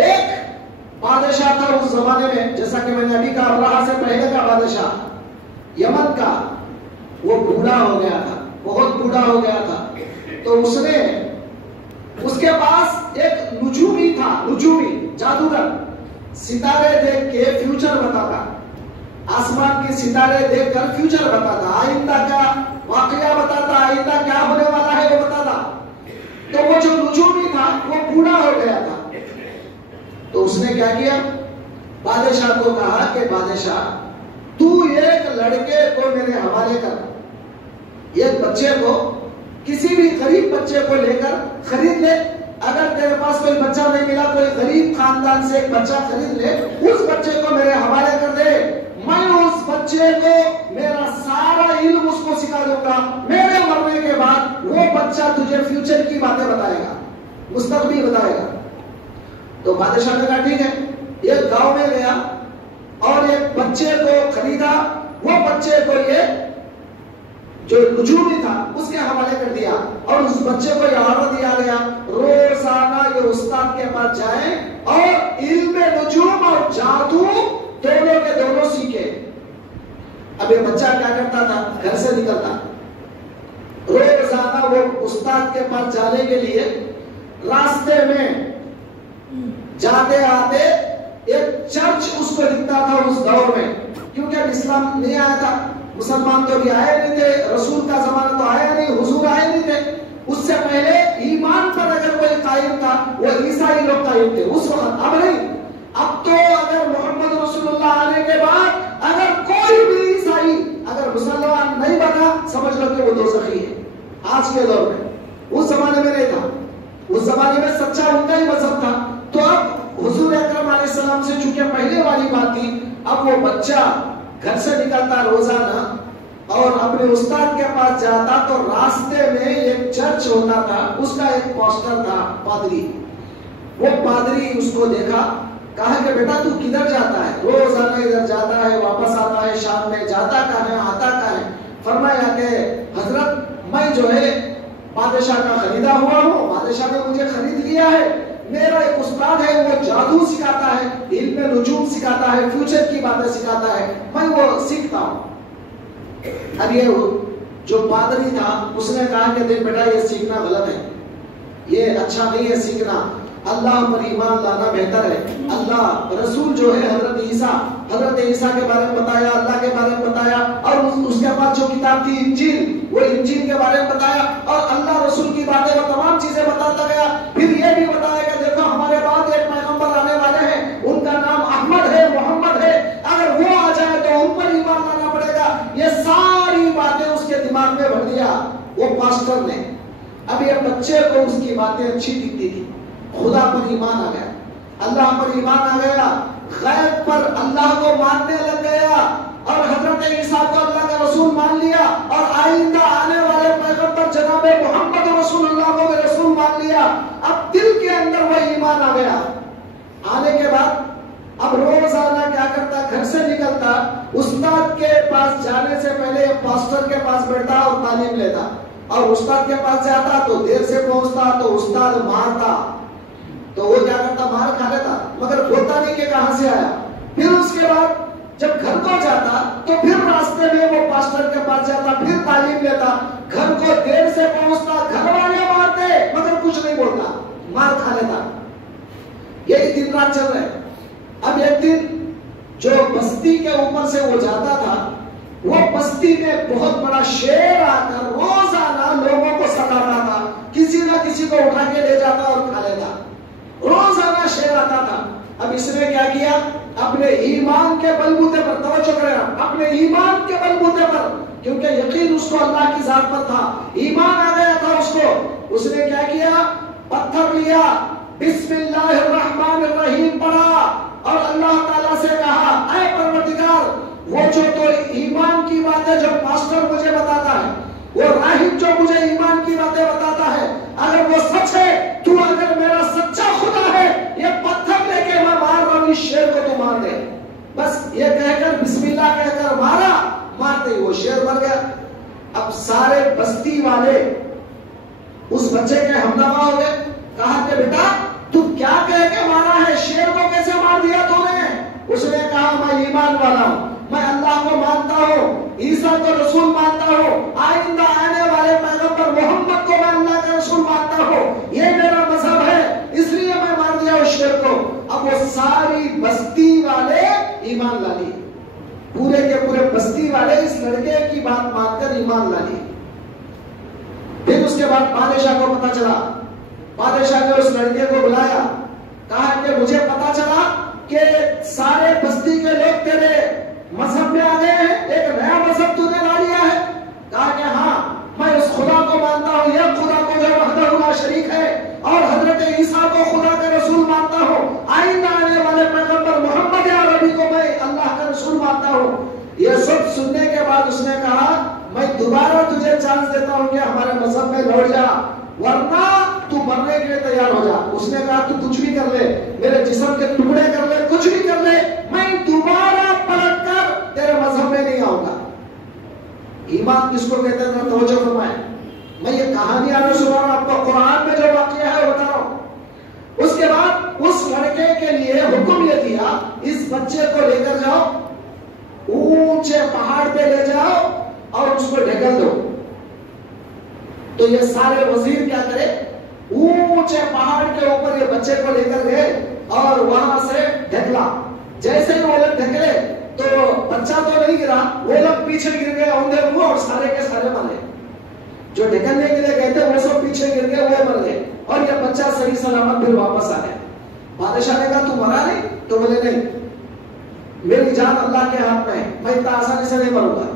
ایک بادشاہ تھا اس زمانے میں، جیسا کہ میں نے ابھی کہا ابرہہ سے پہلے کا بادشاہ یمن کا. وہ بوڑھا ہو گیا تھا، بہت بوڑھا ہو گیا تھا. تو اس کے پاس ایک نجومی تھا، نجومی جادوگر. ستارے دیکھ کے فیوچر بتاتا، آسمان کے ستارے دیکھ کر فیوچر بتاتا، آئندہ کا واقعہ بتاتا، آئندہ کیا ہونے والا ہے وہ بتاتا. تو وہ جو نجومی تھا وہ بوڑھا ہو گیا تھا. تو اس نے کیا کیا؟ بادشاہ کو کہا کہ بادشاہ تو ایک لڑکے کو میرے حوالے کر، ایک بچے کو، کسی بھی غریب بچے کو لے کر خرید لے. اگر تیرے پاس کوئی بچہ نہیں ملا کوئی غریب خاندان سے ایک بچہ خرید لے، اس بچے کو میرے حوالے کر دے. میں اس بچے کو میرا سکھا دوں گا، میرے مرنے کے بعد وہ بچہ تجھے فیوچر کی باتیں بتائے گا، مستقبل بتائے گا۔ تو بادشاہ نے کہا ٹھیک ہے، ایک گاؤں میں گیا اور ایک بچے کو خریدا، وہ بچے کو یہ جو نجومی تھا اس کے حوالے کر دیا، اور اس بچے کو یہ آرڈر دیا گیا روزانہ یہ استاد کے پاس جائیں اور علم نجوم اور جادو دونوں کے دونوں سیکھے۔ اب یہ بچہ کیا کرتا تھا، گھر سے نکلتا، روزانہ وہ استاد کے پاس جانے کے لیے راستے میں جاتے آتے ایک چرچ اس کو دکھتا تھا اس دور میں، کیونکہ اب اسلام نہیں آیا تھا، مسلمان تو بھی آئے نہیں تھے، رسول کا زمانہ تو آیا نہیں، حضور آئے نہیں تھے۔ اس سے پہلے ایمان پر اگر کوئی قائم تھا وہ عیسائی لوگ قائم تھے اس وقت، اب نہیں۔ اب تو اگر محمد رسول اللہ آنے کے بعد اگر کوئی بھی عیسائی اگر مسلمان نہیں بنا، سمجھ لو کہ وہ دوزخی ہے آج کے دور میں۔ اس زمانے میں نہیں تھا، اس زمانے میں سچا ان کا ہی مذہب تھا۔ تو اب حضور اکرم علیہ السلام سے چونکہ پہلے والی بات تھی، اب وہ بچہ گھر سے نکلتا روزانہ اور اپنے استاد کے پاس جاتا، تو راستے میں ایک چرچ ہوتا تھا، اس کا ایک پاسٹر تھا، پادری۔ وہ پادری اس کو دیکھا، کہا کہ بیٹا تو کدھر جاتا ہے؟ روزانہ ادھر جاتا ہے، واپس آتا ہے، شام میں جاتا کہاں ہے، آتا کہاں ہے؟ فرمایا کہ حضرت میں جو ہے بادشاہ کا خریدا ہوا ہوں، بادشاہ نے مجھے خرید لیا ہے، میرا ایک استاد ہے، وہ جادو سکھاتا ہے، علم نجوم سکھاتا ہے، فیوچر کی باتیں سکھاتا ہے، میں وہ سیکھتا ہوں۔ اب یہ جو پادری تھا اس نے کہا کہ دیکھ بیٹا یہ سیکھنا غلط ہے، یہ اچھا نہیں ہے سیکھنا، اللہ پر ایمان لانا بہتر ہے۔ اللہ رسول جو ہے حضرت عیسیٰ کے بارے میں بتایا، اللہ کے بارے میں بتایا، اور اس کے بعد جو کتاب تھی انجیل، وہ انجیل کے بارے میں بتایا، اور اللہ رسول کی باتیں وہ تمام چیزیں بتاتا گیا۔ پھر یہ بھی بتایا کہ دیکھو ہمارے بعد ایک پیغمبر آنے والے ہیں، ان کا نام احمد ہے، محمد ہے، اگر وہ آ جائے تو ان پر ایمان لانا پڑے گا۔ یہ ساری باتیں اس کے دماغ میں بھر دیا وہ پاسٹر نے۔ اب یہ بچے کو اس کی باتیں اچھی دکھتی تھی، خدا پر ایمان آ گیا، اللہ پر ایمان آ گیا، غیب پر اللہ کو ماننے لگ گیا، اور حضرت عیسیٰ کو اللہ کا رسول مان لیا، اور آئندہ آنے والے پیغمبر جناب محمد رسول اللہ کو بھی رسول مان لیا۔ اب دل کے اندر وہ ایمان آ گیا۔ آنے کے بعد اب روزانہ کیا کرتا، گھر سے نکلتا، استاد کے پاس جانے سے پہلے پاسٹر کے پاس بیٹھتا اور تعلیم لیتا، اور استاد کے پاس جاتا تو دیر سے پہنچتا تو استاد مارتا، تو وہ کیا کرتا، مار کھا لیتا، مگر بولتا نہیں کہ کہاں سے آیا۔ پھر اس کے بعد جب گھر کو جاتا تو پھر راستے میں وہ پاسٹر کے پاس جاتا، پھر تعلیم لیتا، گھر کو دیر سے پہنچتا، گھر والے مارتے مگر کچھ نہیں بولتا، مار کھا لیتا۔ یہی دن رات چل رہے۔ اب ایک دن جو بستی کے اوپر سے وہ جاتا تھا، وہ بستی میں بہت بڑا شیر آ کر روزانہ لوگوں کو ستاتا تھا، کسی نہ کسی کو اٹھا کے لے جاتا اور کھا لیتا، روزانہ شیر آتا تھا۔ اب اس نے کیا کیا، اپنے ایمان کے بلبوتے پر، توجہ کریں اپنے ایمان کے بلبوتے پر، کیونکہ یقین اس کو اللہ کی ذات پر تھا، ایمان آ گیا تھا اس کو، اس نے کیا کیا، پتھر لیا، بسم اللہ الرحمن الرحیم پڑھا، اور اللہ تعالیٰ سے کہا اے پروردگار، وہ جو تو ایمان کی باتیں جو پاسٹر مجھے بتاتا ہے، وہ راہب جو مجھے ایمان کی باتیں بتاتا ہے، اگر وہ سچ ہے، تو اگر میرا سچا خدا ہے، یہ پتھر لے کے میں مار رہا ہوں، اس شیر کو تو مار دے۔ بس یہ کہہ کر بسم اللہ کہہ کر مارا، مارتے ہی وہ شیر مر گیا۔ اب سارے بستی والے اس بچے کے ہمنوا ہو گئے، کہا کہ بیٹا تو کیا کہہ کے مارا ہے، شیر کو کیسے مار دیا تو نے؟ اس نے کہا میں ایمان والا ہوں، میں اللہ کو مانتا ہوں، عیسیٰ کو رسول مانتا ہوں، آئندہ آنے والے پیغمبر محمد کو میں اللہ کا رسول مانتا ہوں، یہ میرا مذہب ہے، اس لیے میں مار دیا اس شیر کو۔ اب وہ ساری بستی والے ایمان لا لیے، پورے کے پورے بستی والے اس لڑکے کی بات مان کر ایمان لا لیے۔ پھر اس کے بعد بادشاہ کو پتا چلا، بادشاہ نے اس لڑکے کو بلایا، کہا کہ مجھے پتا چلا کہ سارے بستی کے لوگ تیرے مذہب میں آ گئے ہیں، ایک نیا مذہب تو نے لا لیا ہے۔ کہا کہ ہاں میں اس خدا کو مانتا ہوں، یہ خدا کو جو وحدہ لا شریک ہے، اور حضرت عیسیٰ کو خدا کا رسول مانتا ہوں، آئندہ آنے والے پیغمبر محمد عربی کو میں اللہ کا رسول مانتا ہوں۔ یہ سب سننے کے بعد اس نے کہا میں دوبارہ مذہب میں لوٹ جا ورنہ تو مرنے کے لیے تیار ہو جا. اس نے کہا تو کچھ بھی کر لے, میرے جسم کے ٹکڑے کر لے, کچھ بھی کر لے, میں دوبارہ پلٹ کر تیرے مذہب میں نہیں آؤں گا. ایمان کس کو کہتے ہیں؟ توجہ فرمائیں. میں یہ کہانی آنے سنا رہا ہوں آپ کو, قرآن میں جو واقعہ ہے بتا رہا ہوں. اس کے بعد اس لڑکے کے لیے حکم یہ دیا, اس بچے کو لے کر جاؤ, اونچے پہاڑ پہ لے جاؤ اور اس کو ڈھکل دو. تو یہ سارے وزیر کیا کرے, اونچے پہاڑ کے اوپر یہ بچے کو لے کر گئے اور وہاں سے ڈھکلا. جیسے ہی وہ لوگ ڈھکلے تو بچہ تو نہیں گرا, وہ لوگ پیچھے گر گئے اوندے منہ اور سارے کے سارے مرے. جو ڈھکلنے کے لیے گئے تھے وہ سب پیچھے گر گئے, وہ مر گئے اور یہ بچہ صحیح سلامت پھر واپس آ گیا. بادشاہ نے کہا تو مرا نہیں؟ تو بولے نہیں, میری جان اللہ کے ہاتھ میں ہے, میں اتنا آسانی سے نہیں مروں گا.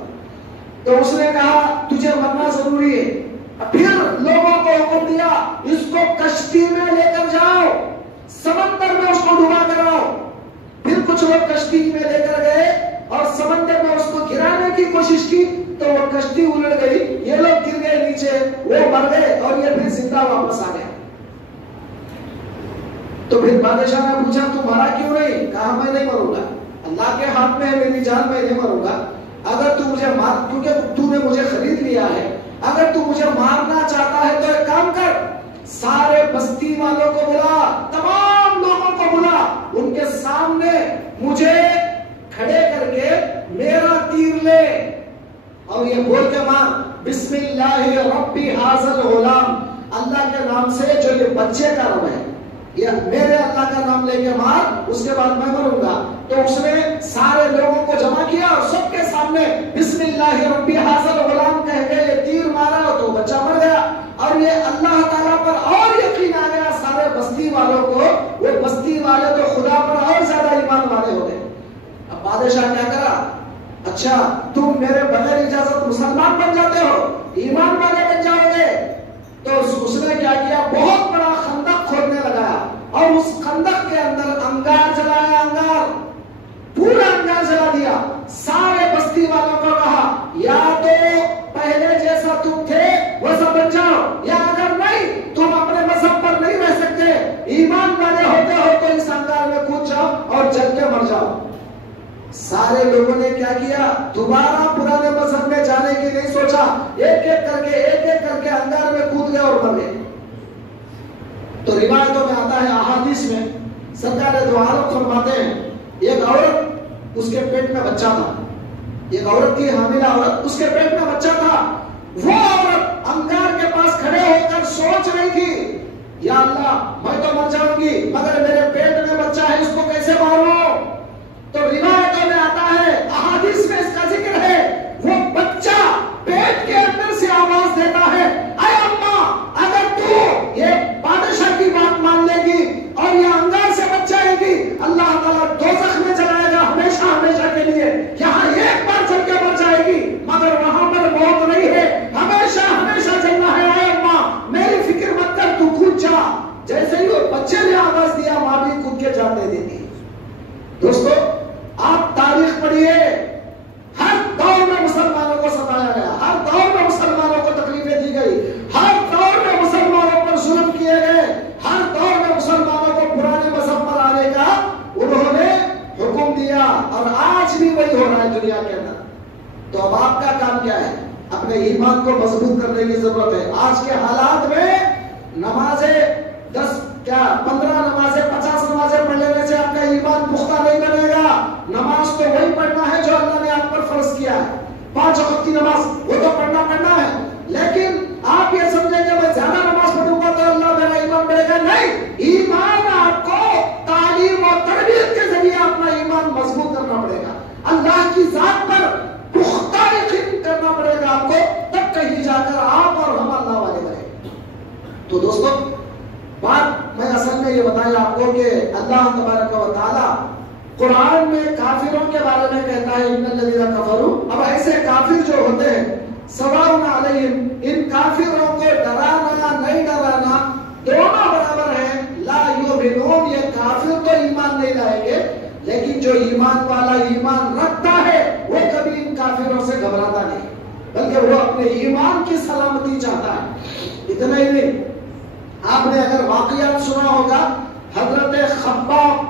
تو اس نے کہا تجھے مرنا ضروری ہے. پھر لوگوں کو حکم دیا اس کو کشتی میں لے کر جاؤ, سمندر میں اس کو ڈبا کر آؤ. پھر کچھ لوگ کشتی میں لے کر گئے اور سمندر میں اس کو گرانے کی کوشش کی تو وہ کشتی الٹ گئی, یہ لوگ گر گئے نیچے, وہ مر گئے اور یہ پھر زندہ واپس آ گئے. تو پھر بادشاہ نے پوچھا تو مارا کیوں نہیں؟ کہا میں نہیں مروں گا, اللہ کے ہاتھ میں ہے میری جان, میں نہیں مروں گا. اگر تو مجھے مار, کیونکہ تو نے مجھے خرید لیا ہے, اگر تو مجھے مارنا چاہتا ہے تو ایک کام کر, سارے بستی والوں کو بلا, تمام لوگوں کو بلا, ان کے سامنے مجھے کھڑے کر کے میرا تیر لے اور یہ بول کے مار بسم اللہ ربی حاضر غلام, اللہ کے نام سے جو یہ بچے کا رب ہے, یہ میرے اللہ کا نام لے کے مار, اس کے بعد میں مروں گا. تو اس نے سارے لوگوں کو جمع کیا اور سب کے سامنے بسم اللہ ربی حاضر غلام کہہ کے یہ تیر مارا تو بچہ مر گیا. اور یہ اللہ تعالیٰ پر اور یقین آ گیا سارے بستی والوں کو, وہ بستی والے تو خدا پر اور زیادہ ایمان والے ہو گئے. اب بادشاہ کیا کرا, اچھا تم میرے بغیر اجازت مسلمان بن جاتے ہو, ایمان والے بن جاؤ گے. تو اس نے کیا کیا, بہت بڑا خندق کھودنے لگایا اور اس خندق کے اندر انگار جلایا, انگار پورا انگار جلا دیا. سارے بستی والوں کو کہا یا تو پہلے جیسا تم تھے ویسا بن جاؤ, یا اگر نہیں تم اپنے مذہب پر نہیں رہ سکتے, ایمان والے ہوتے ہو تو اس انگار میں کود جاؤ اور جل کے مر جاؤ. سارے لوگوں نے کیا کیا, دوبارہ پرانے مذہب میں جانے کی نہیں سوچا, ایک ایک کر کے انگار میں کود گئے اور مر گئے. تو روایتوں میں آتا ہے, احادیث میں سرکار دو عالم فرماتے ہیں, ایک عورت اس کے پیٹ میں بچہ تھا, ایک عورت کی حاملہ عورت, اس کے پیٹ میں بچہ تھا. وہ عورت انگار کے پاس کھڑے ہو کر سوچ رہی تھی یا اللہ میں تو مر جاؤں گی مگر میرے پیٹ میں بچہ ہے, اس کو کیسے ماروں. تو روایتوں میں آتا ہے, احادیث میں اس کا ذکر ہے, وہ بچہ پیٹ کے اندر سے آواز دیتا ہے اے اماں اگر تو یہ بادشاہ کی بات مان لے گی اور یہ انگار سے بچ جائے گی, اللہ تعالیٰ دوزخ میں جلائے گا ہمیشہ ہمیشہ کے لیے. یہاں ایک بار چل کے مر جائے گی مگر وہاں پر موت نہیں ہے, ہمیشہ ہمیشہ چلنا ہے. اے اماں میری فکر مت کر, تو کود جا. جیسے ہی وہ بچے نے آواز دیا ماں بھی کود کے جانے دیتی. دوستو آپ تاریخ پڑھیے, ہر دور میں مسلمانوں کو ستایا گیا, ہر دور میں مسلمانوں کو تکلیفیں دی گئی, ہر دور میں مسلمانوں پر ظلم کیے گئے, ہر دور میں مسلمانوں کو پرانے مذہب پر آنے کا انہوں نے حکم دیا اور آج بھی وہی ہو رہا ہے دنیا کے اندر. تو اب آپ کا کام کیا ہے, اپنے ایمان کو مضبوط کرنے کی ضرورت ہے. آج کے حالات میں نمازیں 10 کیا 15 نمازیں 50 نمازیں پڑھ لینے سے آپ کا ایمان پختہ نہیں بنے گا. نماز تو وہی پڑھنا ہے جو اللہ نے آپ پر فرض کیا ہے, 5 وقت کی نماز وہ تو پڑھنا ہے. لیکن آپ یہ سمجھیں کہ میں زیادہ نماز پڑھوں گا تو اللہ میرا ایمان بڑھے گا, نہیں. ایمان آپ کو تعلیم اور تربیت کے ذریعے اپنا ایمان مضبوط کرنا پڑے گا, اللہ کی ذات پر پختہ یقین کرنا پڑے گا آپ کو, تب کہیں جا کر آپ اور ہم اللہ والے بنے. تو دوستو بات میں اصل میں یہ بتایا آپ کو کہ اللہ تبارک و تعالی قرآن میں کافروں کے بارے میں کہتا ہے ان الذین کفروا. اب ایسے کافر جو ہوتے ہیں سواء علیہم, ان کافروں کو ڈرانا نہیں ڈرانا دونوں برابر ہیں. لا یؤمنون, یہ کافر تو ایمان نہیں لائیں گے لیکن جو ایمان والا ایمان رکھتا ہے وہ کبھی ان کافروں سے گھبراتا نہیں بلکہ وہ اپنے ایمان کی سلامتی چاہتا ہے۔ اتنا ہی نہیں، آپ نے اگر واقعات سنا ہوگا حضرت خباب،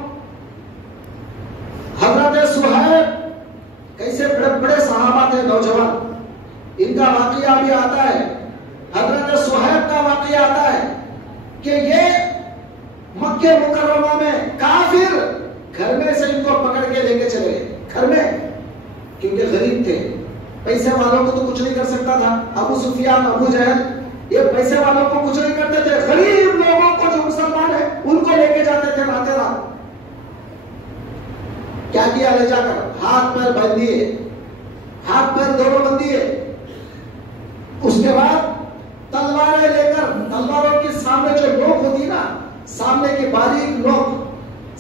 حضرت سہیب، کیسے بڑے بڑے صحابہ تھے نوجوان، ان کا واقعہ بھی آتا ہے۔ حضرت سہیب کا واقعہ آتا ہے کہ یہ مکہ مکرمہ میں کافر گھر میں سے ان کو پکڑ کے لے کے چلے گئے، گھر میں، کیونکہ غریب تھے، پیسے والوں کو تو کچھ نہیں کر سکتا تھا۔ ابو سفیان، ابو جہل، یہ پیسے والوں کو کچھ نہیں کرتے تھے، غریب لوگوں کو جو مسلمان ہیں ان کو لے کے جاتے تھے راتیں رات۔ کیا کیا؟ لے جا کر ہاتھ پیر باندھ دیے، ہاتھ پیر دونوں باندھ دیے، اس کے بعد تلواریں لے کر، تلواروں کے سامنے جو نوک ہوتی نا، سامنے کی باریک نوک،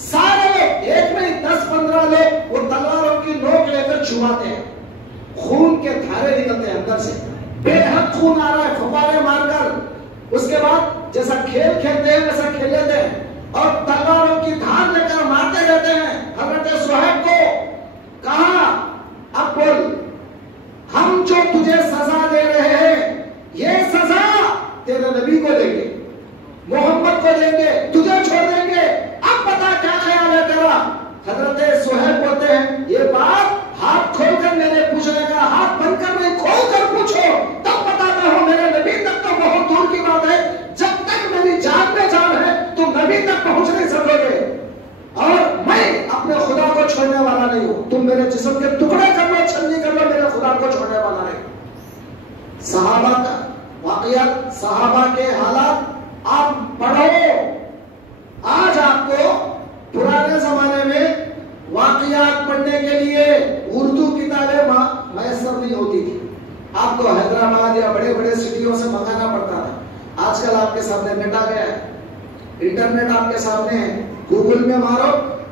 سارے ایک نہیں 10-15 لوگ وہ تلواروں کی نوک لے کر چھواتے ہیں، خون کے دھارے نکلتے ہیں اندر سے، بے حد خون آ رہا ہے، پھپارے مار کر، اس کے بعد جیسا کھیل کھیلتے ہیں ویسا کھیل لیتے ہیں اور تلواروں کی دھار لے کر مارتے رہتے ہیں۔ حضرت صہیب کو کہا اب بول، ہم جو تجھے سزا دے رہے ہیں یہ سزا تیرے نبی کو دیں گے، محمد کو دیں گے، تجھے چھوڑ دیں گے، اب بتا کیا خیال ہے تیرا؟ حضرت صہیب بولتے ہیں یہ بات ہاتھ کھول کر میرے پوچھنے کا، ہاتھ بند کر نہیں کھول کر پوچھو، تب بتاتا ہوں، میرے نبی تک تو بہت دور کی بات ہے، جب تک میری جان میں جان ہے تم نبی تک پہنچ نہیں سکو گے، اور میں اپنے خدا کو چھوڑنے والا نہیں ہوں، تم میرے جسم کے ٹکڑے کر لو، چھلنی کر لو، میرے خدا کو چھوڑنے والا نہیں۔ صحابہ کا واقعات، صحابہ کے حالات آپ پڑھو، آج آپ کو پرانے زمانے میں واقعات پڑھنے کے لیے اردو کتابیں میسر نہیں ہوتی تھی، آپ کو حیدرآباد یا بڑے بڑے سٹیوں سے منگانا پڑتا تھا۔ آج کل آپ کے سامنے نیٹ آ گیا ہے، انٹرنیٹ آپ کے سامنے ہے، گوگل میں مارو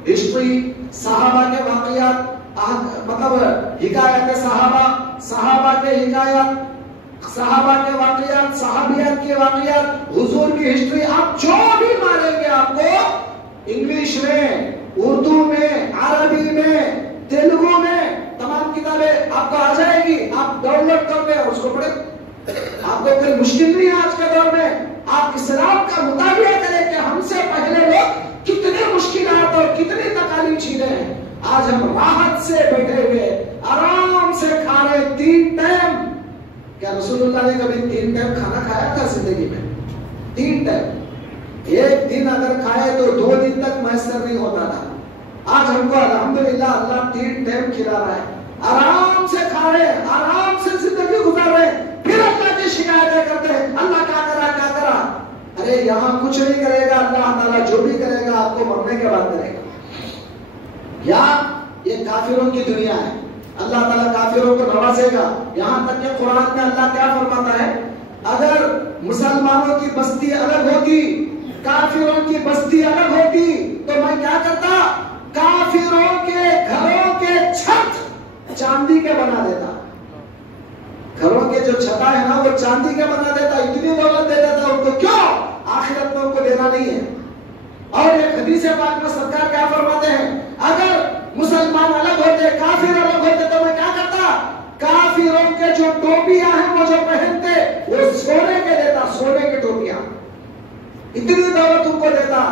ہسٹری، صحابہ کے واقعات، مطلب حکایت صحابہ، صحابہ کے حکایات، صحابہ کے واقعات، صحابیات کے واقعات، حضور کی ہسٹری، آپ جو بھی ماریں گے آپ کو انگلش میں، اردو میں، عربی میں، تیلگو میں، تمام کتابیں آپ کو آ جائے گی، آپ ڈاؤن لوڈ کر لیں اور اس کو پڑھیں، آپ کو کوئی مشکل نہیں ہے آج کے دور میں۔ آپ اسلام کا مطالعہ کریں کہ ہم سے پہلے لوگ کتنے مشکلات اور کتنی تکالیف جھیلے ہیں، آج ہم راحت سے بیٹھے ہوئے آرام سے کھا رہے 3 ٹائم۔ کیا رسول اللہ نے کبھی 3 ٹائم کھانا کھایا تھا زندگی میں؟ 3 ٹائم، ایک دن اگر کھائے تو 2 دن تک میسر نہیں ہوتا تھا۔ آج ہم کو الحمدللہ اللہ 3 ٹائم کھلا رہا ہے، آرام سے کھا رہے، آرام سے زندگی گزار رہے، پھر اللہ کی شکایتیں کرتے ہیں اللہ کیا کرا کیا کرا۔ ارے یہاں کچھ نہیں کرے گا اللہ تعالیٰ، جو بھی کرے گا آپ کو مرنے کے بعد کرے گا۔ یا یہ کافروں کی دنیا ہے، اللہ تعالیٰ کافروں کو نوازے گا، یہاں تک کہ قرآن میں اللہ کیا فرماتا ہے، اگر مسلمانوں کی بستی الگ ہوتی، کافروں کی بستی الگ ہوتی تو میں کیا کرتا، کافروں کے گھروں کے چھت چاندی کے بنا دیتا، گھروں کے جو چھتا ہے نا وہ چاندی کے بنا دیتا، اتنی دولت دے دیتا ان کو، کیوں؟ آخرت میں ان کو دینا نہیں ہے۔ اور ایک حدیث پاک میں سرکار کیا فرماتے ہیں، اگر مسلمان الگ ہوتے، کافر الگ ہوتے تو میں کیا کرتا، کافروں کے جو ٹوپیاں ہیں وہ جو پہنتے وہ سونے کے دیتا، سونے کی ٹوپیاں، اتنی دولت ان کو دیتا،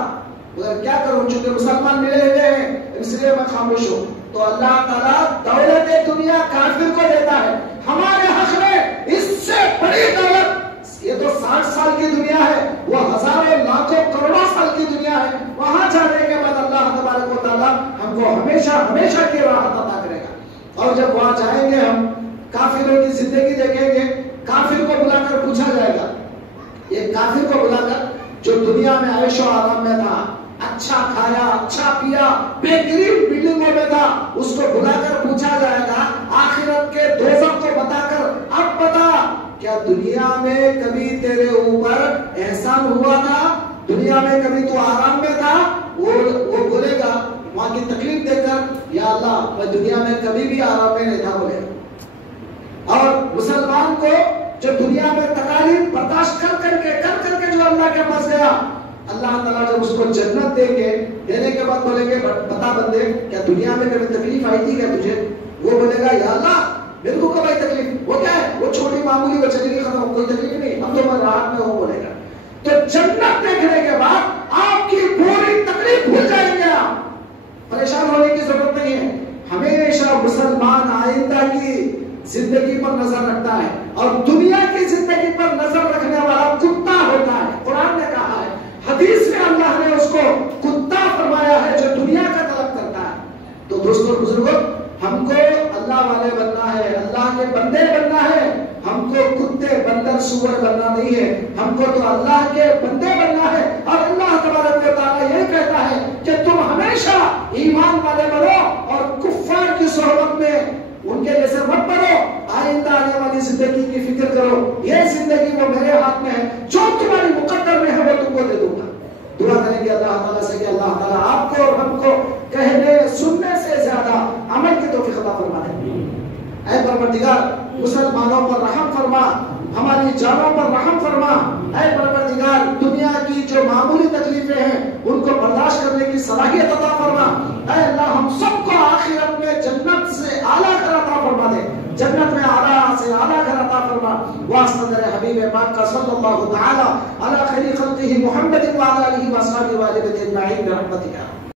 مگر کیا کروں چونکہ مسلمان ملے ہوئے ہیں اس لیے میں خاموش ہوں۔ تو اللہ تعالیٰ دولت دنیا کافر کو دیتا ہے، ہمارے حق میں اس سے بڑی دولت، یہ تو 60 سال کی دنیا ہے، وہ ہزاروں لاکھوں کروڑوں سال کی دنیا ہے، وہاں جانے کے بعد اللہ تبارک و تعالیٰ ہم کو ہمیشہ ہمیشہ کی راحت عطا کرے گا۔ اور جب وہاں جائیں گے ہم کافروں کی زندگی دیکھیں گے، کافر کو بلا کر پوچھا جائے گا، یہ کافر کو بلا کر جو دنیا میں عیش و آرام میں تھا، اچھا کھایا اچھا پیا، بہترین بلڈنگوں میں تھا، اس کو بلا کر پوچھا جائے گا آخرت کے دوزخ کو بتا کر، اب بتا کیا دنیا میں کبھی تیرے اوپر احسان ہوا تھا، دنیا میں کبھی تو آرام میں تھا؟ وہ بولے گا وہاں کی تکلیف دے کر، یا اللہ میں دنیا میں کبھی بھی آرام میں نہیں تھا، بولے گا۔ اور مسلمان کو جو دنیا میں تکالیف برداشت کر کر کے جو اللہ کے پاس گیا، اللہ تعالیٰ جب اس کو جنت دیں گے، دینے کے بعد بولیں گے بتا بندے کیا دنیا میں کبھی تکلیف آئی تھی کیا تجھے؟ وہ بولے گا یا اللہ میرے کو کب آئی تکلیف؟ وہ کیا ہے؟ وہ چھوٹی معاملہ معمولی وہ چلے گی ختم, کوئی تکلیف نہیں, اب تو میں راحت میں ہوں بولے گا. تو جنت دیکھنے کے بعد آپ کی پوری تکلیف بھول جائیں گے, آپ پریشان ہونے کی ضرورت نہیں ہے. ہمیشہ مسلمان آئندہ کی زندگی پر نظر رکھتا ہے اور دنیا کی زندگی پر نظر رکھنے والا کتا ہوتا ہے. قرآن نے کہا ہے, حدیث میں اللہ نے اس کو کتا فرمایا ہے جو دنیا کا طلب کرتا ہے. تو دوستوں بزرگوں, ہم کو اللہ والے بننا ہے, اللہ کے بندے بننا ہے. ہم کو کتے بندر سور بننا نہیں ہے, ہم کو تو اللہ کے بندے بننا ہے. اور اللہ تبارک و تعالیٰ یہ کہتا ہے کہ تم ہمیشہ ایمان والے بنو اور کفار کی صحبت میں ان کے جیسے مت بنو. آئندہ آنے والی زندگی کی فکر کرو, یہ زندگی وہ میرے ہاتھ میں ہے, جو تمہاری مقدر میں ہے وہ تم کو دے دوں گا. دعا کریں گے اللہ تعالیٰ سے کہ اللہ تعالیٰ آپ کو اور ہم کو کہنے سننے سے زیادہ عمل کی توفیق عطا فرما دے. اے پروردگار مسلمانوں پر رحم فرما, ہماری جانوں پر رحم فرما. اے پروردگار دنیا کی جو معمولی تکلیفیں ہیں ان کو برداشت کرنے کی صلاحیت عطا فرما. اے اللہ ہم سب کو آخرت میں جنت سے اعلیٰ گھر عطا فرما دے, جنت میں اعلیٰ سے اعلیٰ گھر عطا فرما. واسطہ حبیب پاک کا صلی اللہ تعالی علی خیر خلقہ محمد وعلی آلہ وصحبہ اجمعین برحمتک.